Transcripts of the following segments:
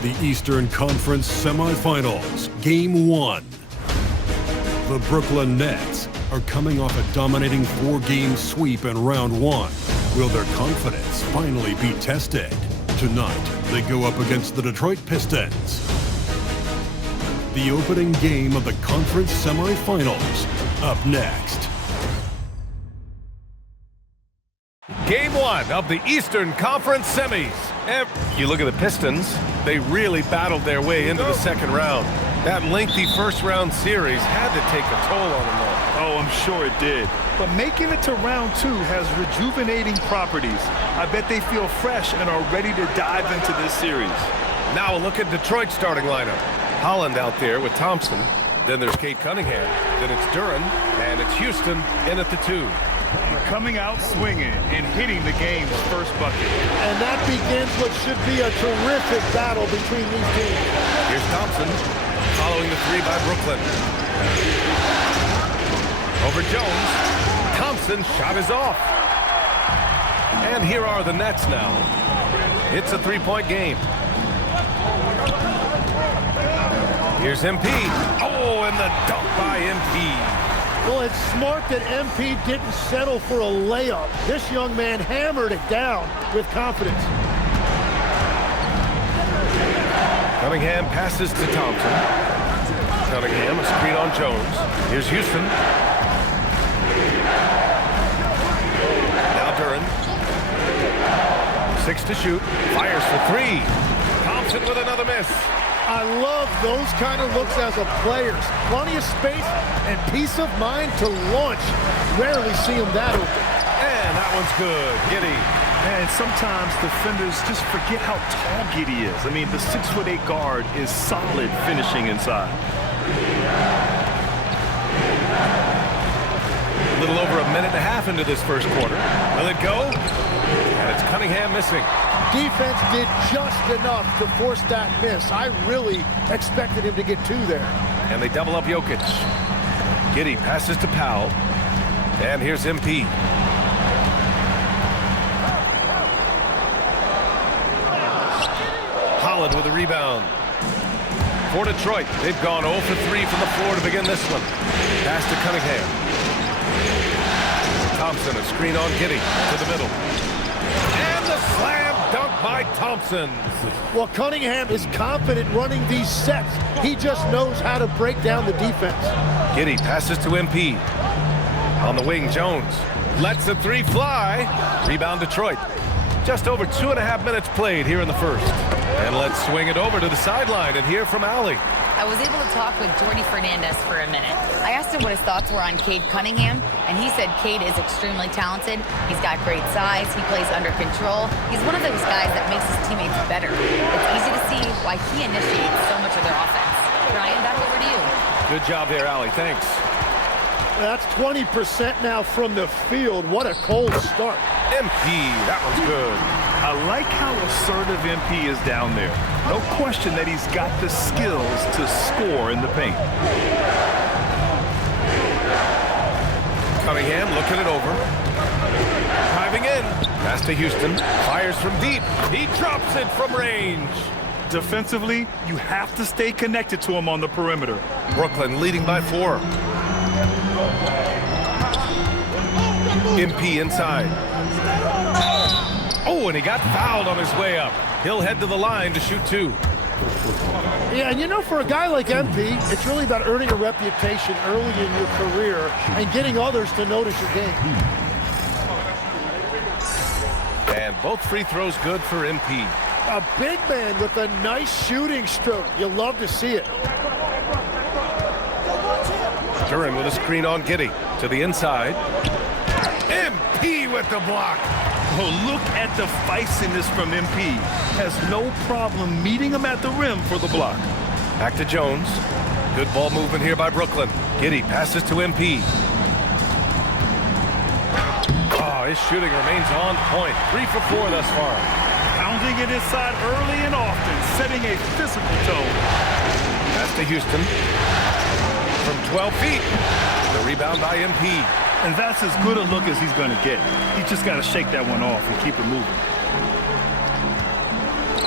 The Eastern Conference Semifinals, Game 1. The Brooklyn Nets are coming off a dominating 4-game sweep in round 1. Will their confidence finally be tested? Tonight, they go up against the Detroit Pistons. The opening game of the conference semifinals, up next. Game 1 of the Eastern Conference semis. You look at the Pistons, they really battled their way into the second round. That lengthy first-round series had to take a toll on them all. Oh, I'm sure it did. But making it to round 2 has rejuvenating properties. I bet they feel fresh and are ready to dive into this series. Now a look at Detroit's starting lineup. Holland out there with Thompson. Then there's Cade Cunningham. Then it's Duren. And it's Houston in at the 2. Coming out swinging and hitting the game's first bucket. And that begins what should be a terrific battle between these teams. Here's Thompson, following the 3 by Brooklyn. Over Jones. Thompson shot is off. And here are the Nets now. It's a 3-point game. Here's MP. Oh, and the dunk by MP. Well, it's smart that MP didn't settle for a layup. This young man hammered it down with confidence. Cunningham passes to Thompson. Cunningham, a screen on Jones. Here's Houston. Now Duren. 6 to shoot. Fires for 3. Thompson with another miss. I love those kind of looks as a player. Plenty of space and peace of mind to launch. Rarely see him that open. And that one's good. Giddey. And sometimes defenders just forget how tall Giddey is. I mean, the 6'8" guard is solid finishing inside. A little over a minute and a half into this first quarter. Will it go? And it's Cunningham missing. Defense did just enough to force that miss. I really expected him to get 2 there. And they double up Jokic. Giddey passes to Powell. And here's MP. Holland with a rebound. For Detroit, they've gone 0 for 3 from the floor to begin this one. Pass to Cunningham. Thompson, a screen on Giddey to the middle. And the slam dunk by Thompson. Well, Cunningham is confident running these sets. He just knows how to break down the defense. Giddey passes to MP. On the wing, Jones lets the 3 fly. Rebound Detroit. Just over 2.5 minutes played here in the first. And let's swing it over to the sideline and hear from Allie. I was able to talk with Jordy Fernandez for a minute. I asked him what his thoughts were on Cade Cunningham, and he said Cade is extremely talented. He's got great size. He plays under control. He's one of those guys that makes his teammates better. It's easy to see why he initiates so much of their offense. Ryan, back over to you. Good job there, Allie. Thanks. That's 20% now from the field. What a cold start. MP, that one's good. I like how assertive MP is down there. No question that he's got the skills to score in the paint. Cunningham looking it over. Driving in. Pass to Houston. Fires from deep. He drops it from range. Defensively, you have to stay connected to him on the perimeter. Brooklyn leading by 4. MP inside. Oh, and he got fouled on his way up. He'll head to the line to shoot 2. Yeah, and you know, for a guy like MP, it's really about earning a reputation early in your career and getting others to notice your game. And both free throws good for MP. A big man with a nice shooting stroke. You'll love to see it. Duren with a screen on Giddey to the inside. MP with the block. Oh, look at the feistiness from MP. Has no problem meeting him at the rim for the block. Back to Jones. Good ball movement here by Brooklyn. Giddey passes to MP. Oh, his shooting remains on point. 3 for 4 thus far. Pounding it inside early and often, setting a physical tone. Pass to Houston. From 12 feet. The rebound by MP. And that's as good a look as he's going to get. He's just got to shake that one off and keep it moving.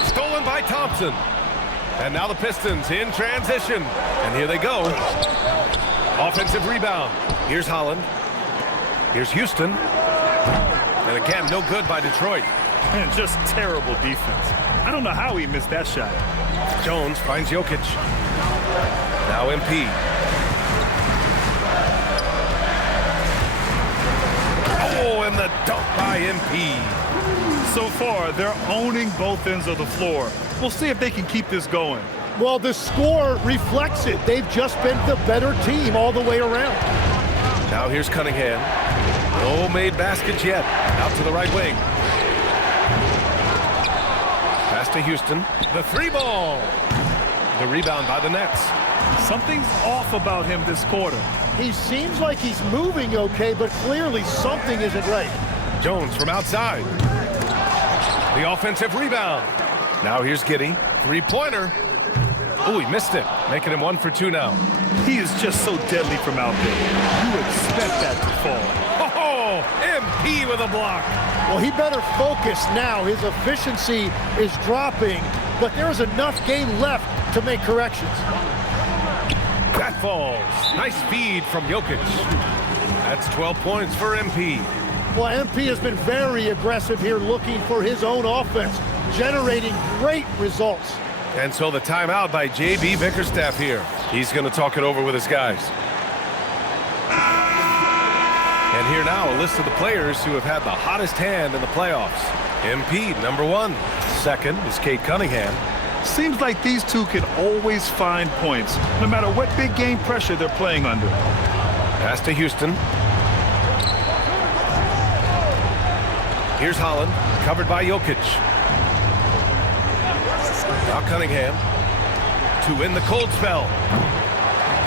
Stolen by Thompson. And now the Pistons in transition. And here they go. Offensive rebound. Here's Holland. Here's Houston. And again, no good by Detroit. And just terrible defense. I don't know how he missed that shot. Jones finds Jokic. Now MP. Oh, and the dunk by MP. So far, they're owning both ends of the floor. We'll see if they can keep this going. Well, the score reflects it. They've just been the better team all the way around. Now here's Cunningham. No made baskets yet. Out to the right wing. Pass to Houston. The three ball. The rebound by the Nets. Something's off about him this quarter. He seems like he's moving okay, but clearly something isn't right. Jones from outside. The offensive rebound. Now here's Giddey. Three-pointer. Oh, he missed it. Making him 1 for 2 now. He is just so deadly from out there. You expect that to fall. Oh, MP with a block. Well, he better focus now. His efficiency is dropping, but there's enough game left to make corrections. That falls. Nice feed from Jokic. That's 12 points for MP. Well, MP has been very aggressive here, looking for his own offense, generating great results. And so the timeout by J.B. Bickerstaff here. He's going to talk it over with his guys. And here now, a list of the players who have had the hottest hand in the playoffs. MP, number 1. Second is Cade Cunningham. Seems like these two can always find points, no matter what big game pressure they're playing under. Pass to Houston. Here's Holland, covered by Jokic. Now Cunningham to win the cold spell.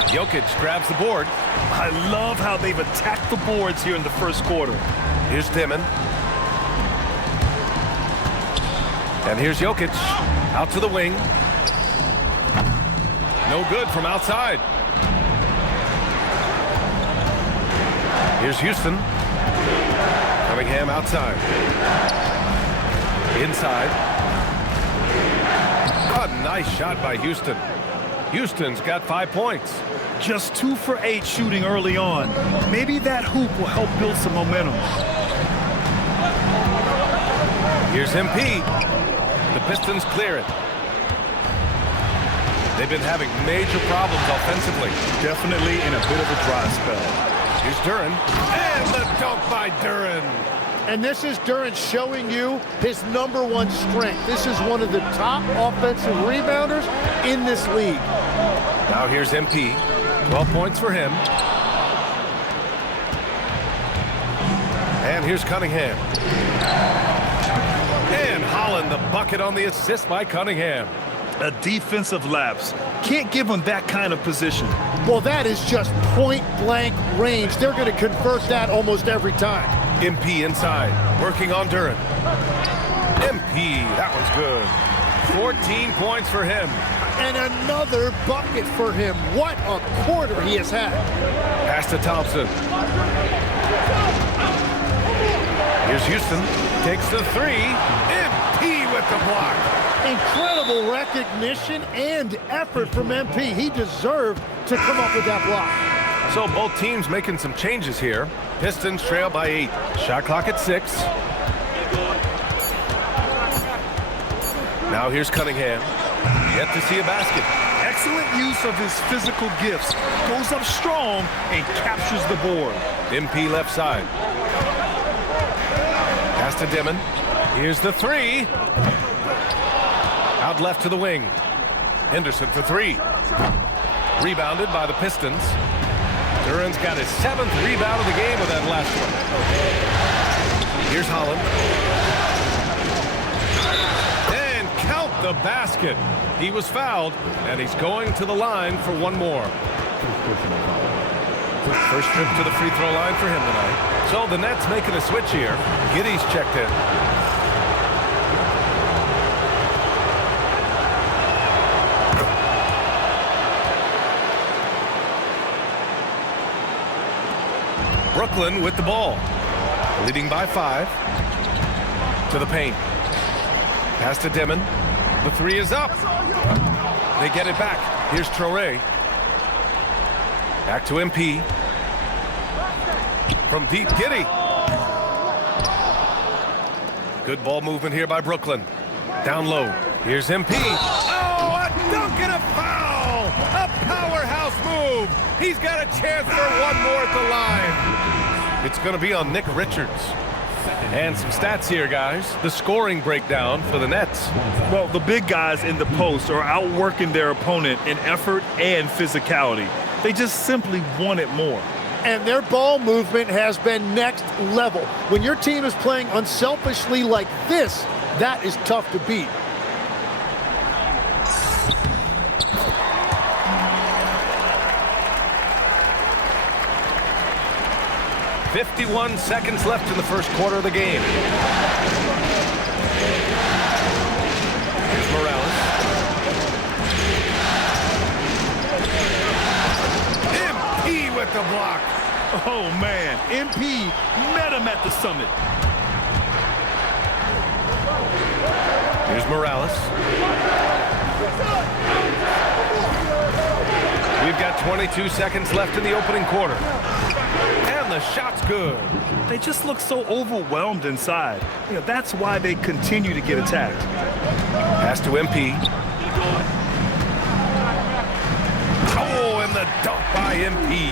Jokic grabs the board. I love how they've attacked the boards here in the first quarter. Here's Dimon. And here's Jokic out to the wing. No good from outside. Here's Houston. Cunningham outside. Inside. A nice shot by Houston. Houston's got 5 points. Just 2 for 8 shooting early on. Maybe that hoop will help build some momentum. Here's MP. The Pistons clear it. They've been having major problems offensively. Definitely in a bit of a dry spell. Here's Duren. And the dunk by Duren. And this is Duren showing you his number 1 strength. This is one of the top offensive rebounders in this league. Now here's MP. 12 points for him. And here's Cunningham. And Holland, the bucket on the assist by Cunningham. A defensive lapse. Can't give him that kind of position. Well, that is just point-blank range. They're going to convert that almost every time. MP inside, working on Duren. MP, that one's good. 14 points for him. And another bucket for him. What a quarter he has had. Pass to Thompson. Here's Houston. Takes the 3. MP with the block. Incredible recognition and effort from MP. He deserved to come up with that block. So both teams making some changes here. Pistons trail by 8. Shot clock at 6. Now here's Cunningham. Yet to see a basket. Excellent use of his physical gifts. Goes up strong and captures the board. MP left side. Pass to Dimon. Here's the 3. Out left to the wing. Henderson for 3. Rebounded by the Pistons. Duren's got his 7th rebound of the game with that last one. Here's Holland. And count the basket. He was fouled, and he's going to the line for one more. First trip to the free throw line for him tonight. So the Nets making a switch here. Giddey's checked in. Brooklyn with the ball, leading by 5. To the paint. Pass to Dimon. The 3 is up. They get it back. Here's Traore. Back to MP. From deep, Giddey. Good ball movement here by Brooklyn. Down low. Here's MP. Oh, a dunk and a foul! A powerhouse move. He's got a chance for one more at the line. It's going to be on Nick Richards. And some stats here, guys. The scoring breakdown for the Nets. Well, the big guys in the post are outworking their opponent in effort and physicality. They just simply want it more. And their ball movement has been next level. When your team is playing unselfishly like this, that is tough to beat. .51 seconds left in the first quarter of the game. Here's Morales. MP with the block. Oh, man. MP met him at the summit. Here's Morales. We've got 22 seconds left in the opening quarter. And the shot's good. They just look so overwhelmed inside. That's why they continue to get attacked. Pass to MP. Oh, and the dunk by MP.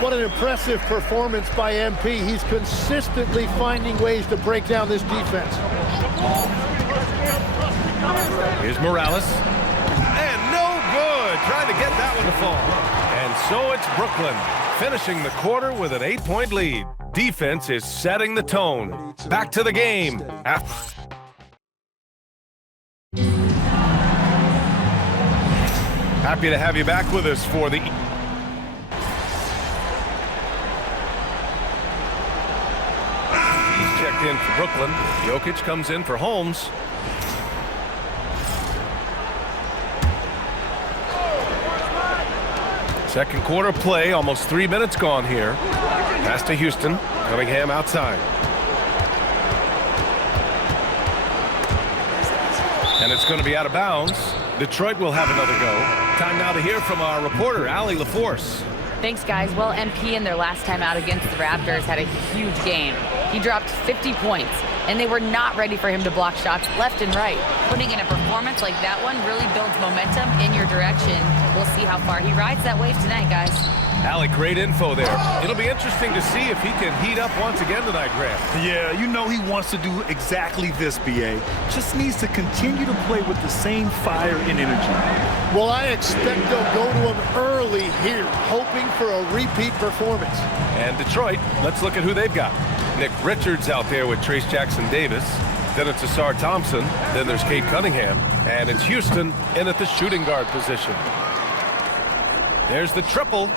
What an impressive performance by MP. He's consistently finding ways to break down this defense. Here's Morales. And no good. Trying to get that one to fall. And so it's Brooklyn, finishing the quarter with an 8-point lead. Defense is setting the tone. Back to the game. Happy to have you back with us for the... He's checked in for Brooklyn. Jokic comes in for Holmes. Second quarter play, almost 3 minutes gone here. Pass to Houston. Cunningham outside. And it's going to be out of bounds. Detroit will have another go. Time now to hear from our reporter, Allie LaForce. Thanks, guys. Well, MP in their last time out against the Raptors had a huge game. He dropped 50 points, and they were not ready for him to block shots left and right. Putting in a performance like that one really builds momentum in your direction. We'll see how far he rides that wave tonight, guys. Allie, great info there. It'll be interesting to see if he can heat up once again tonight, Grant. Yeah, he wants to do exactly this, BA. Just needs to continue to play with the same fire and energy. Well, I expect they'll go to him early here, hoping for a repeat performance. And Detroit, let's look at who they've got. Nick Richards out there with Trace Jackson-Davis. Then it's Asar Thompson. Then there's Cade Cunningham. And it's Houston in at the shooting guard position. There's the triple.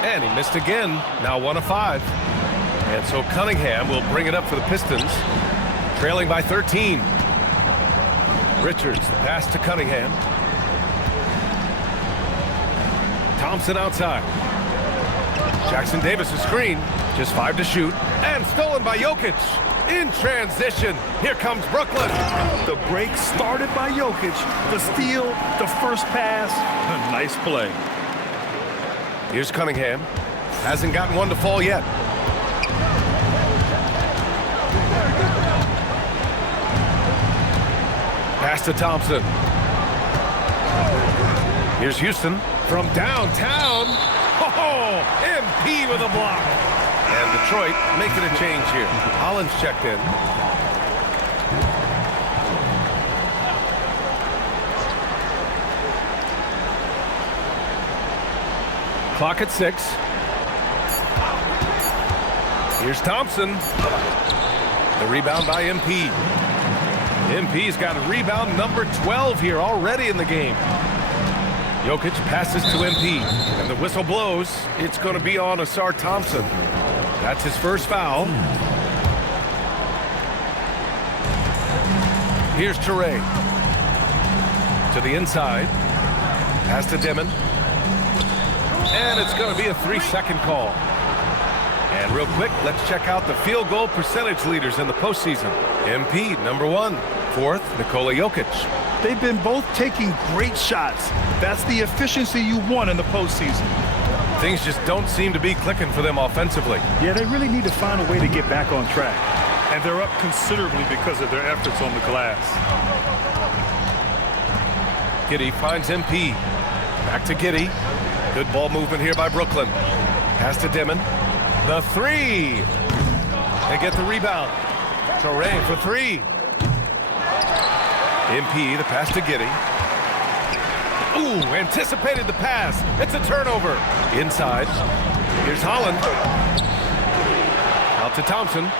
And he missed again. Now 1 of 5. And so Cunningham will bring it up for the Pistons. Trailing by 13. Richards, the pass to Cunningham. Thompson outside. Jackson-Davis' screen. Just 5 to shoot. And stolen by Jokic. In transition. Here comes Brooklyn. The break started by Jokic. The steal, the first pass. A nice play. Here's Cunningham. Hasn't gotten one to fall yet. Pass to Thompson. Here's Houston from downtown. Oh, MP with a block. And Detroit making a change here. Holland's checked in. Clock at 6. Here's Thompson. The rebound by MP. MP's got a rebound number 12 here already in the game. Jokic passes to MP, and the whistle blows. It's going to be on Asar Thompson. That's his first foul. Here's Traore. To the inside. Pass to Dimon. And it's going to be a 3-second call. And real quick, let's check out the field goal percentage leaders in the postseason. MP, number 1. 4th, Nikola Jokic. They've been both taking great shots. That's the efficiency you want in the postseason. Things just don't seem to be clicking for them offensively. Yeah, they really need to find a way to get back on track. And they're up considerably because of their efforts on the glass. Giddey finds MP. Back to Giddey. Good ball movement here by Brooklyn. Pass to Dimon. The 3. They get the rebound. Touré for 3. MP, the pass to Giddey. Ooh, anticipated the pass. It's a turnover. Inside. Here's Holland. Out to Thompson.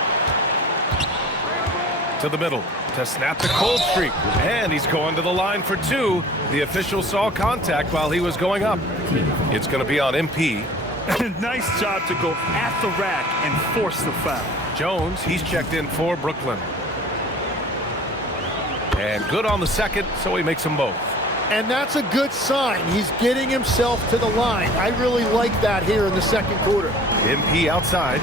To the middle to snap the cold streak. And he's going to the line for 2. The official saw contact while he was going up. It's going to be on MP. Nice job to go at the rack and force the foul. Jones, he's checked in for Brooklyn. And good on the second, so he makes them both. And that's a good sign. He's getting himself to the line. I really like that here in the second quarter. MP outside.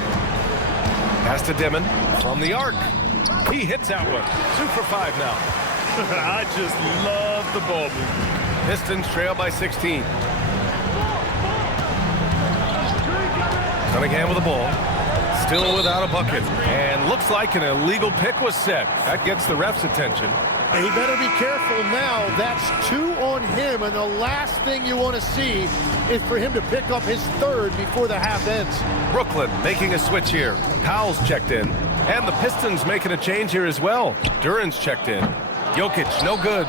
Pass to Dimon from the arc. He hits that one. 2 for 5 now. I just love the ball movement. Pistons trail by 16. Cunningham with the ball. Still without a bucket. And looks like an illegal pick was set. That gets the ref's attention. And he better be careful now. That's 2 on him, and the last thing you want to see is for him to pick up his 3rd before the half ends. Brooklyn making a switch here. Powell's checked in. And the Pistons making a change here as well. Duran's checked in. Jokic, no good.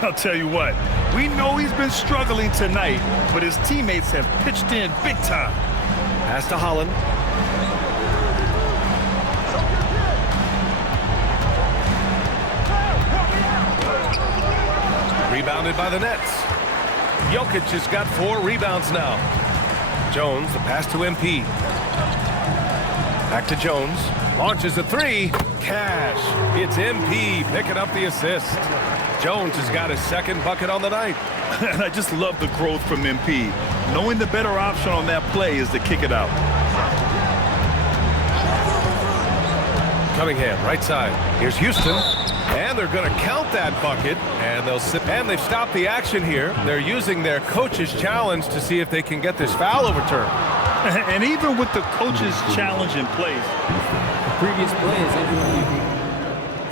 I'll tell you what, we know he's been struggling tonight, but his teammates have pitched in big time. Pass to Holland. Rebounded by the Nets. Jokic has got 4 rebounds now. Jones, the pass to MP. Back to Jones. Launches a 3. Cash. It's MP picking up the assist. Jones has got his 2nd bucket on the night. And I just love the growth from MP. Knowing the better option on that play is to kick it out. Cunningham, right side. Here's Houston. And they're going to count that bucket. And they'll sit. And they've stopped the action here. They're using their coach's challenge to see if they can get this foul overturned. And even with the coach's challenge in place, the previous play is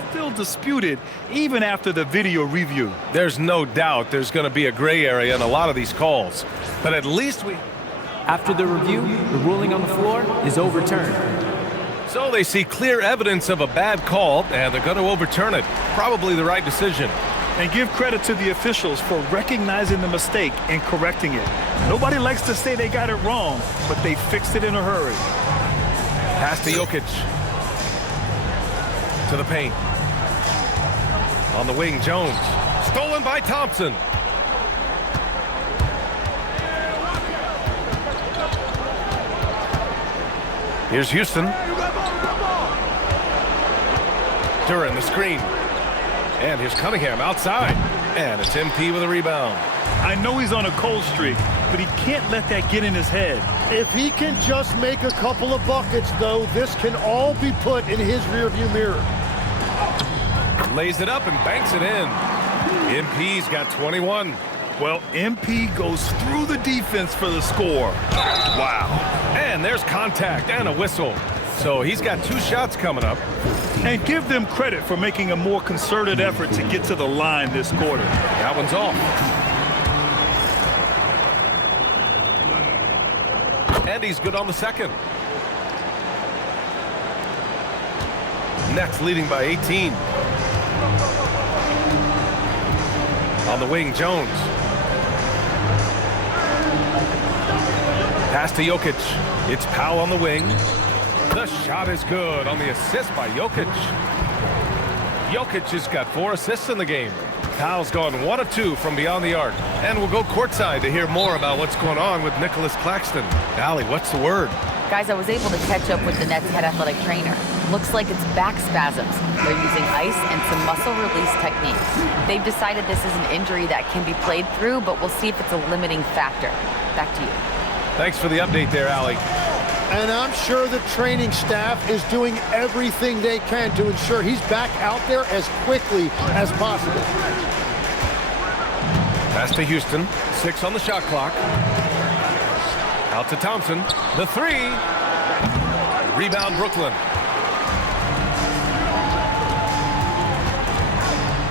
still disputed even after the video review. There's no doubt there's going to be a gray area in a lot of these calls. But at least after the review, the ruling on the floor is overturned. So they see clear evidence of a bad call, and they're going to overturn it. Probably the right decision. And give credit to the officials for recognizing the mistake and correcting it. Nobody likes to say they got it wrong, but they fixed it in a hurry. Pass to Jokic. To the paint. On the wing, Jones. Stolen by Thompson. Here's Houston. Duran, the screen. And here's Cunningham outside. And it's MP with a rebound. I know he's on a cold streak, but he can't let that get in his head. If he can just make a couple of buckets, though, this can all be put in his rearview mirror. Lays it up and banks it in. MP's got 21. Well, MP goes through the defense for the score. Wow. And there's contact and a whistle. So he's got 2 shots coming up. And give them credit for making a more concerted effort to get to the line this quarter. That one's off. And he's good on the second. Nets leading by 18. On the wing, Jones. Pass to Jokic. It's Powell on the wing. The shot is good on the assist by Jokic. Jokic has got 4 assists in the game. Powell's gone 1 of 2 from beyond the arc. And we'll go courtside to hear more about what's going on with Nicholas Claxton. Allie, what's the word? Guys, I was able to catch up with the Nets head athletic trainer. Looks like it's back spasms. They're using ice and some muscle release techniques. They've decided this is an injury that can be played through, but we'll see if it's a limiting factor. Back to you. Thanks for the update there, Allie. And I'm sure the training staff is doing everything they can to ensure he's back out there as quickly as possible. Pass to Houston. 6 on the shot clock. Out to Thompson. The 3. Rebound Brooklyn.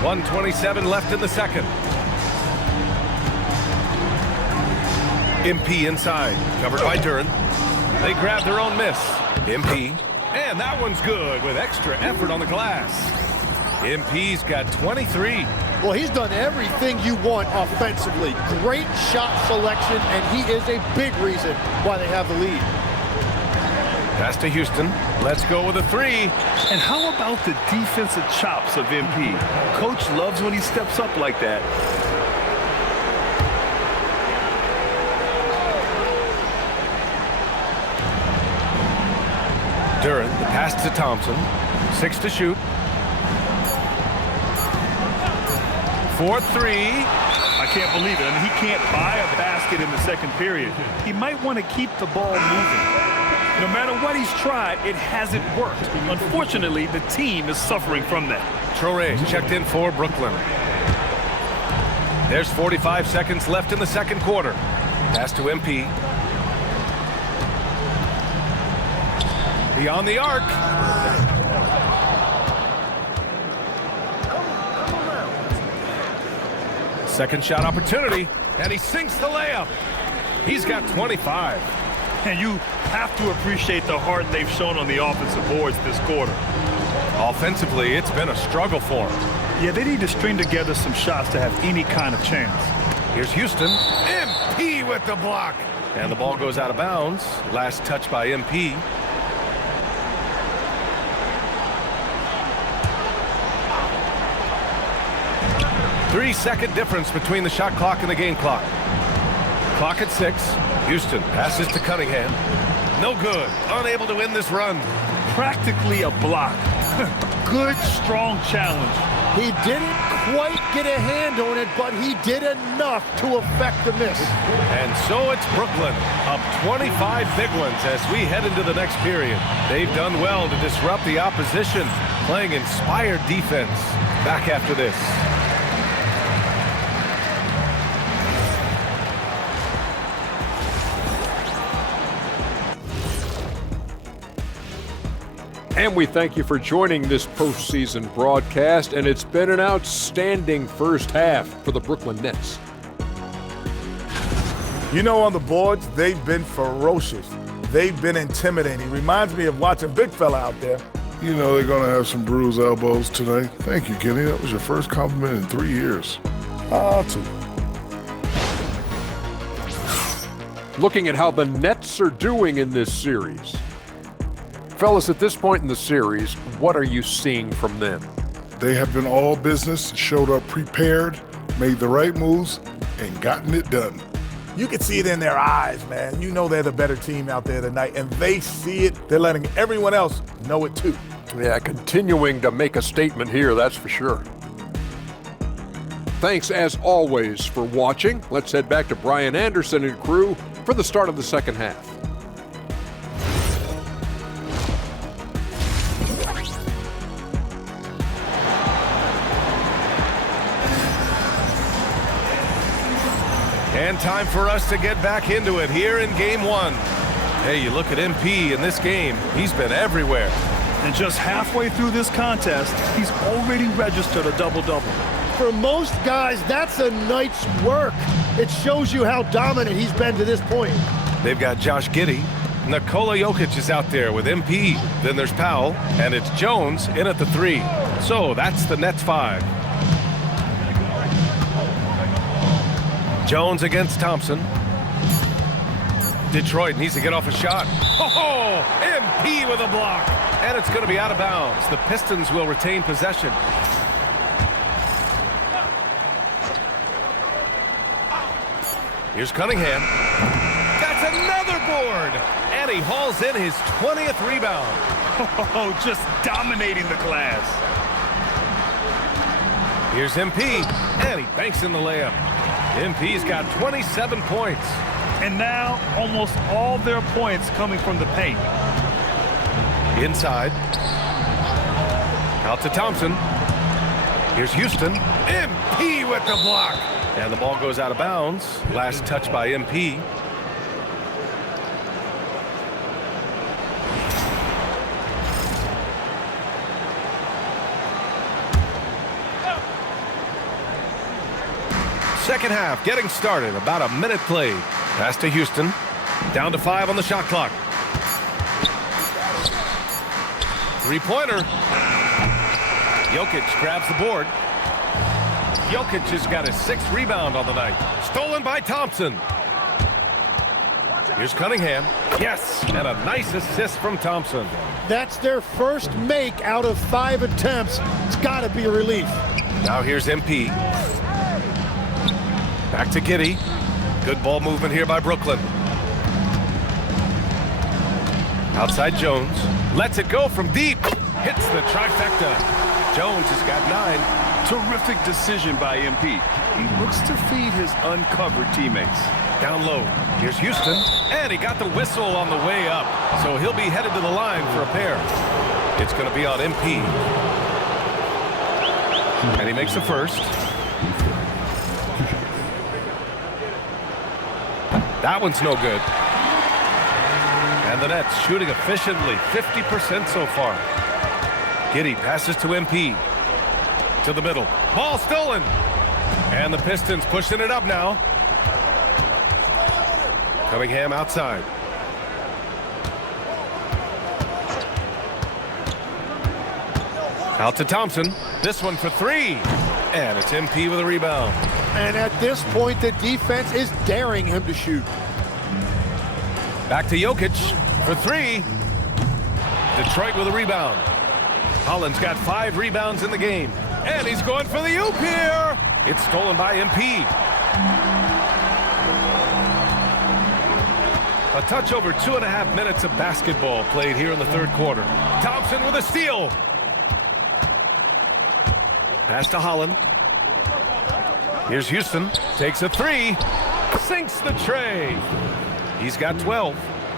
1:27 left in the second. MP inside. Covered by Duren. They grab their own miss. MP. And that one's good with extra effort on the glass. MP's got 23. Well, he's done everything you want offensively. Great shot selection, and he is a big reason why they have the lead. Pass to Houston. Let's go with a 3. And how about the defensive chops of MP? Coach loves when he steps up like that. Duren, the pass to Thompson. 6 to shoot. 4-3. I can't believe it. I mean, he can't buy a basket in the second period. He might want to keep the ball moving. No matter what he's tried, it hasn't worked. Unfortunately, the team is suffering from that. Traore checked in for Brooklyn. There's 45 seconds left in the second quarter. Pass to MP. Beyond the arc. Second shot opportunity, and he sinks the layup. He's got 25. And you have to appreciate the heart they've shown on the offensive boards this quarter. Offensively, it's been a struggle for them. Yeah, they need to string together some shots to have any kind of chance. Here's Houston. MP with the block. And the ball goes out of bounds. Last touch by MP. Three-second difference between the shot clock and the game clock. Clock at 6. Houston passes to Cunningham. No good. Unable to win this run. Practically a block. Good, strong challenge. He didn't quite get a hand on it, but he did enough to affect the miss. And so it's Brooklyn, up 25 big ones as we head into the next period. They've done well to disrupt the opposition, playing inspired defense. Back after this. And we thank you for joining this postseason broadcast, and it's been an outstanding first half for the Brooklyn Nets. You know, on the boards, they've been ferocious. They've been intimidating. Reminds me of watching big fella out there. You know they're going to have some bruised elbows tonight. Thank you, Kenny. That was your first compliment in 3 years. Two. Looking at how the Nets are doing in this series. Fellas, at this point in the series, what are you seeing from them? They have been all business, showed up prepared, made the right moves, and gotten it done. You can see it in their eyes, man. You know they're the better team out there tonight, and they see it. They're letting everyone else know it too. Yeah, continuing to make a statement here, that's for sure. Thanks, as always, for watching. Let's head back to Brian Anderson and crew for the start of the second half. And time for us to get back into it here in Game 1. Hey, you look at MP in this game, he's been everywhere. And just halfway through this contest, he's already registered a double-double. For most guys, that's a night's work. It shows you how dominant he's been to this point. They've got Josh Giddey. Nikola Jokic is out there with MP. Then there's Powell, and it's Jones in at the 3. So that's the Nets 5. Jones against Thompson. Detroit needs to get off a shot. Oh, MP with a block. And it's going to be out of bounds. The Pistons will retain possession. Here's Cunningham. That's another board. And he hauls in his 20th rebound. Oh, just dominating the glass. Here's MP. And he banks in the layup. MP's got 27 points. And now almost all their points coming from the paint. Inside. Out to Thompson. Here's Houston. MP with the block. And the ball goes out of bounds. Last touch by MP. Second half getting started. About a minute played. Pass to Houston. Down to 5 on the shot clock. Three-pointer. Jokic grabs the board. Jokic has got his 6th rebound on the night. Stolen by Thompson. Here's Cunningham. Yes, and a nice assist from Thompson. That's their first make out of 5 attempts. It's got to be a relief. Now here's MP. Back to Giddey. Good ball movement here by Brooklyn. Outside Jones. Lets it go from deep. Hits the trifecta. Jones has got 9. Terrific decision by MP. He looks to feed his uncovered teammates. Down low. Here's Houston. And he got the whistle on the way up. So he'll be headed to the line for a pair. It's going to be on MP. And he makes the first. That one's no good. And the Nets shooting efficiently, 50% so far. Giddey passes to MP. To the middle. Ball stolen. And the Pistons pushing it up now. Cunningham outside. Out to Thompson. This one for 3. And it's MP with a rebound. And at this point, the defense is daring him to shoot. Back to Jokic for 3. Detroit with a rebound. Holland's got 5 rebounds in the game. And he's going for the oop here. It's stolen by MP. A touch over 2.5 minutes of basketball played here in the third quarter. Thompson with a steal. Pass to Holland. Here's Houston. Takes a 3. Sinks the tray. He's got 12.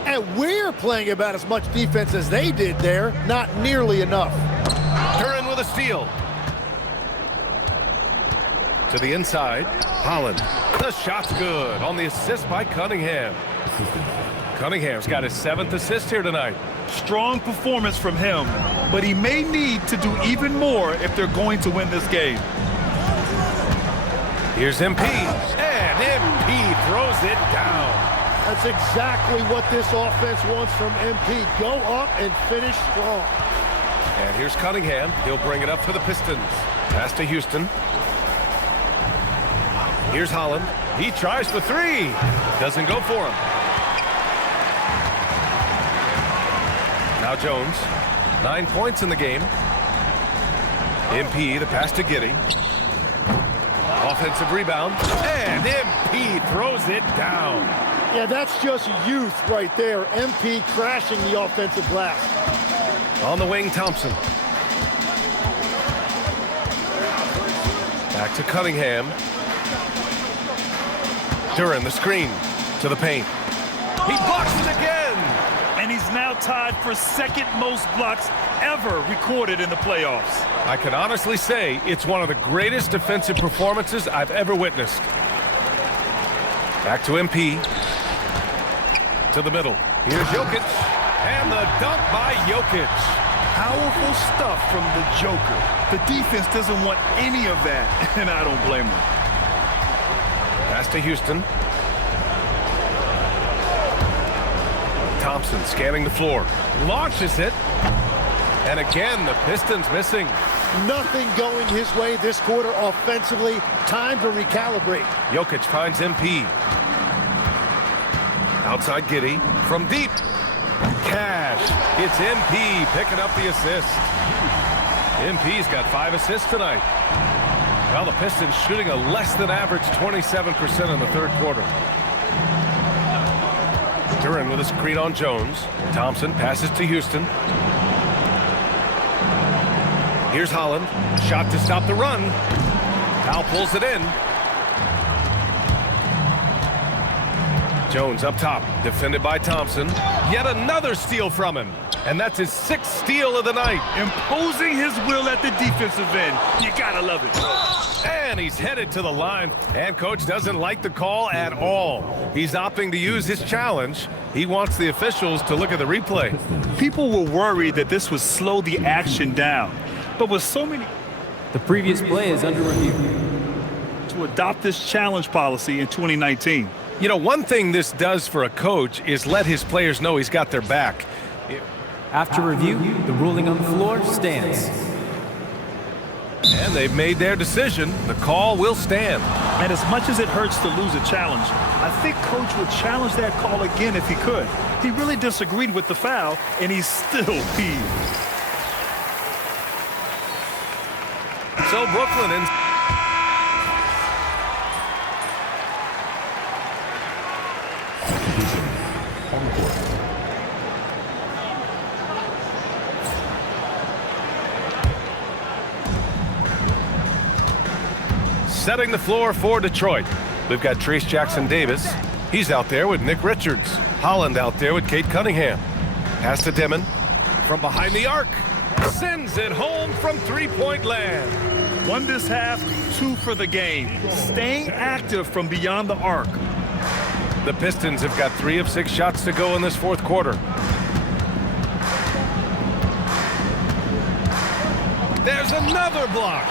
And we're playing about as much defense as they did there. Not nearly enough. Curran with a steal. To the inside. Holland. The shot's good on the assist by Cunningham. Cunningham's got his 7th assist here tonight. Strong performance from him, but he may need to do even more if they're going to win this game. Here's MP, and MP throws it down. That's exactly what this offense wants from MP. Go up and finish strong. And here's Cunningham. He'll bring it up for the Pistons. Pass to Houston. Here's Holland. He tries for 3. Doesn't go for him. Now Jones. 9 points in the game. MP, the pass to Giddey. Offensive rebound. And MP throws it down. Yeah, that's just youth right there. MP crashing the offensive glass. On the wing, Thompson. Back to Cunningham. Duran, the screen to the paint. He blocks it again. And he's now tied for 2nd most blocks ever recorded in the playoffs. I can honestly say it's one of the greatest defensive performances I've ever witnessed. Back to MP. To the middle. Here's Jokic. And the dunk by Jokic. Powerful stuff from the Joker. The defense doesn't want any of that, and I don't blame them. Pass to Houston. Thompson scanning the floor. Launches it. And again, the Pistons missing. Nothing going his way this quarter offensively. Time to recalibrate. Jokic finds MP. Outside Giddey. From deep. Cash. It's MP picking up the assist. MP's got 5 assists tonight. Well, the Pistons shooting a less than average 27% in the third quarter. Duran with a screen on Jones. Thompson passes to Houston. Here's Holland. Shot to stop the run. Powell pulls it in. Jones up top, defended by Thompson. Yet another steal from him. And that's his 6th steal of the night. Imposing his will at the defensive end. You gotta love it. And he's headed to the line. And coach doesn't like the call at all. He's opting to use his challenge. He wants the officials to look at the replay. People were worried that this would slow the action down. But with so many... The previous play is under review. To adopt this challenge policy in 2019. You know, one thing this does for a coach is let his players know he's got their back. After review, the ruling on the floor stands. And they've made their decision. The call will stand. And as much as it hurts to lose a challenge, I think coach would challenge that call again if he could. He really disagreed with the foul, and he's still peeved. So Brooklyn in. Setting the floor for Detroit. We've got Trace Jackson-Davis. He's out there with Nick Richards. Holland out there with Cade Cunningham. Pass to Dimon. From behind the arc. Sends it home from three-point land. 1 this half, 2 for the game. Staying active from beyond the arc. The Pistons have got 3 of 6 shots to go in this 4th quarter. There's another block.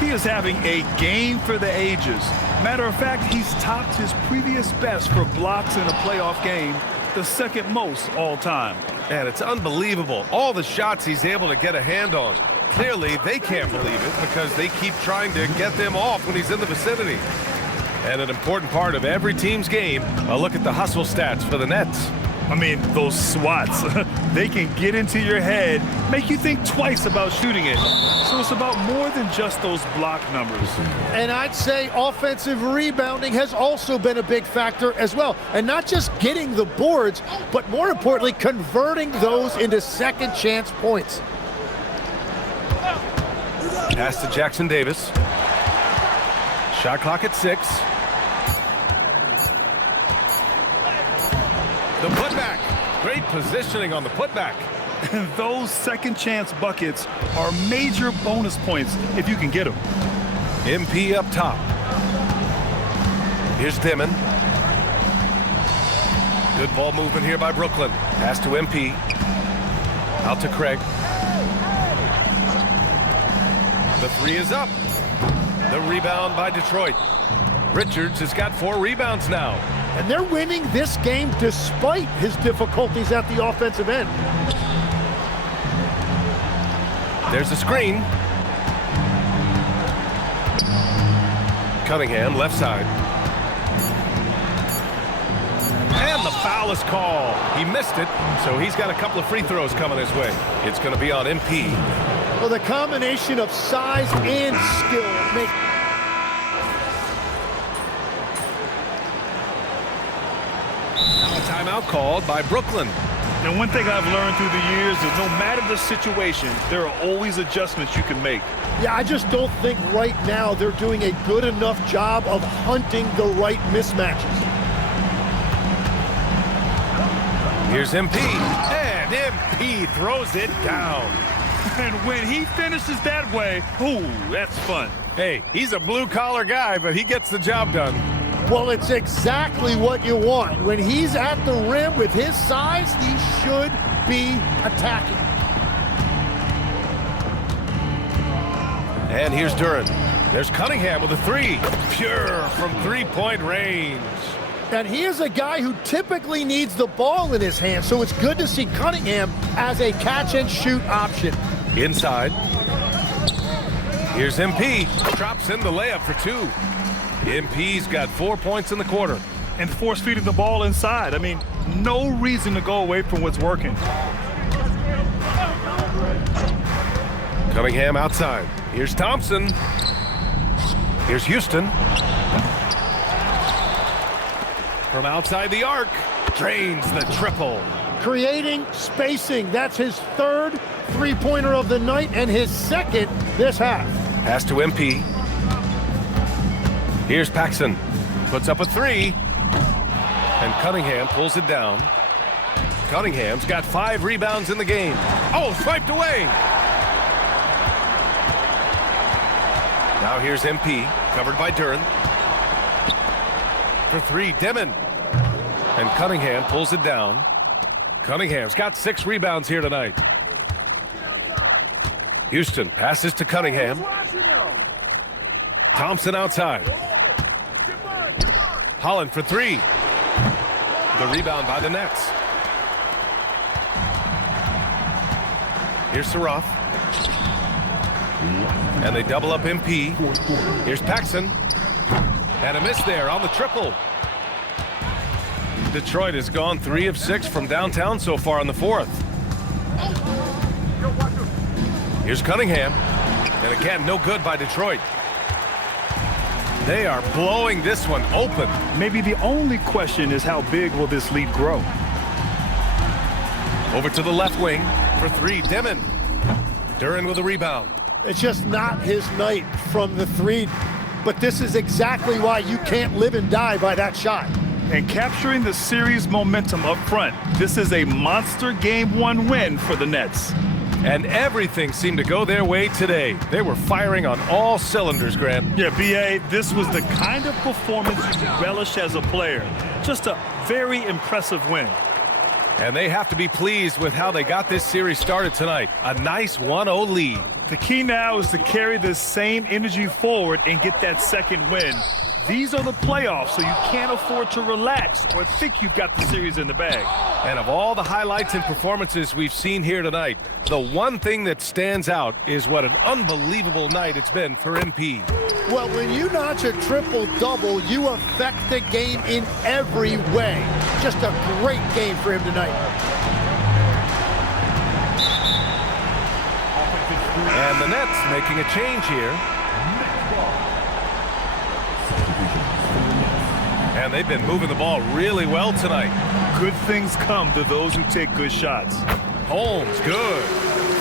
He is having a game for the ages. Matter of fact, he's topped his previous best for blocks in a playoff game, the 2nd most all time. And it's unbelievable. All the shots he's able to get a hand on. Clearly, they can't believe it because they keep trying to get them off when he's in the vicinity. And an important part of every team's game, a look at the hustle stats for the Nets. I mean, those swats, they can get into your head, make you think twice about shooting it. So it's about more than just those block numbers. And I'd say offensive rebounding has also been a big factor as well. And not just getting the boards, but more importantly, converting those into second chance points. Pass to Jackson-Davis. Shot clock at 6. The putback. Great positioning on the putback. And those second chance buckets are major bonus points if you can get them. MP up top. Here's Dimon. Good ball movement here by Brooklyn. Pass to MP. Out to Craig. The 3 is up. The rebound by Detroit. Richards has got 4 rebounds now. And they're winning this game despite his difficulties at the offensive end. There's a screen. Cunningham, left side. And the foul is called. He missed it, so he's got a couple of free throws coming his way. It's going to be on MP. Well, the combination of size and skill make... Timeout called by Brooklyn. And one thing I've learned through the years is no matter the situation, there are always adjustments you can make. Yeah, I just don't think right now they're doing a good enough job of hunting the right mismatches. Here's MP. And MP throws it down. And when he finishes that way, ooh, that's fun. Hey, he's a blue-collar guy, but he gets the job done. Well, it's exactly what you want. When he's at the rim with his size, he should be attacking. And here's Duran. There's Cunningham with a 3. Pure from three-point range. And he is a guy who typically needs the ball in his hand, so it's good to see Cunningham as a catch-and-shoot option. Inside. Here's MP. Drops in the layup for 2. MP's got 4 points in the quarter. And force feeding the ball inside. I mean, no reason to go away from what's working. Cunningham outside. Here's Thompson. Here's Houston. From outside the arc. Drains the triple. Creating spacing. That's his 3rd three-pointer of the night and his 2nd this half. Pass to MP. Here's Paxson. Puts up a 3. And Cunningham pulls it down. Cunningham's got 5 rebounds in the game. Oh, swiped away. Now here's MP, covered by Duren. For 3, Demon. And Cunningham pulls it down. Cunningham's got 6 rebounds here tonight. Houston passes to Cunningham. Thompson outside. Holland for 3. The rebound by the Nets. Here's Saroff. And they double up MP. Here's Paxson. And a miss there on the triple. Detroit has gone 3 of 6 from downtown so far in the 4th. Here's Cunningham. And again, no good by Detroit. They are blowing this one open. Maybe the only question is how big will this lead grow? Over to the left wing for 3, Demon. Duren with a rebound. It's just not his night from the 3, but this is exactly why you can't live and die by that shot. And capturing the series momentum up front, this is a monster Game 1 win for the Nets. And everything seemed to go their way today. They were firing on all cylinders, Grant. Yeah, B.A., this was the kind of performance you relish as a player. Just a very impressive win. And they have to be pleased with how they got this series started tonight. A nice 1-0 lead. The key now is to carry this same energy forward and get that second win. These are the playoffs, so you can't afford to relax or think you've got the series in the bag. And of all the highlights and performances we've seen here tonight, the one thing that stands out is what an unbelievable night it's been for MP. Well, when you notch a triple-double, you affect the game in every way. Just a great game for him tonight. And the Nets making a change here. And they've been moving the ball really well tonight. Good things come to those who take good shots. Holmes, good.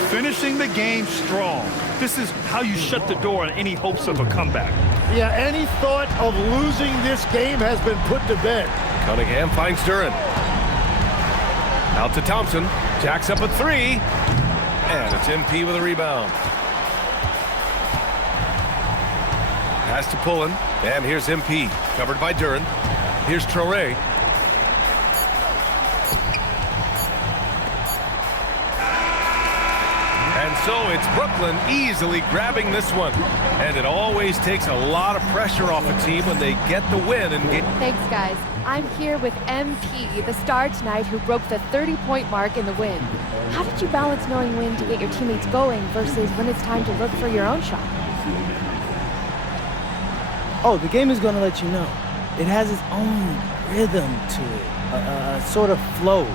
Finishing the game strong. This is how you shut the door on any hopes of a comeback. Yeah, any thought of losing this game has been put to bed. Cunningham finds Duren. Out to Thompson. Jacks up a 3. And it's MP with a rebound. Pass to Pullen. And here's MP, covered by Duren. Here's Traoré. And so it's Brooklyn easily grabbing this one. And it always takes a lot of pressure off a team when they get the win. And Thanks, guys. I'm here with MP, the star tonight who broke the 30-point mark in the win. How did you balance knowing when to get your teammates going versus when it's time to look for your own shot? Oh, the game is going to let you know. It has its own rhythm to it, a sort of flow.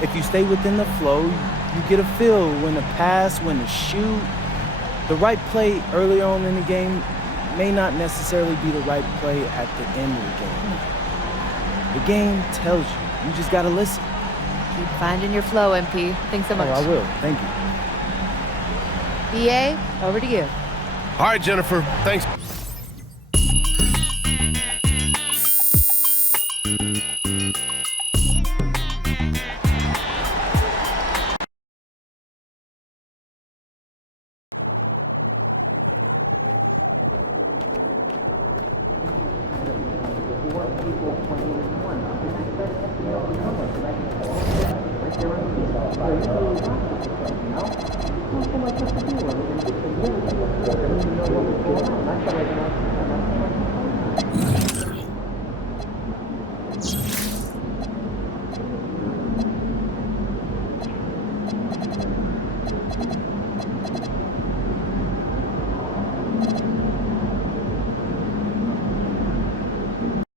If you stay within the flow, you get a feel when to pass, when to shoot. The right play early on in the game may not necessarily be the right play at the end of the game. The game tells you. You just got to listen. Keep finding your flow, MP. Thanks so much. Oh, I will. Thank you. BA, over to you. all right, Jennifer, thanks.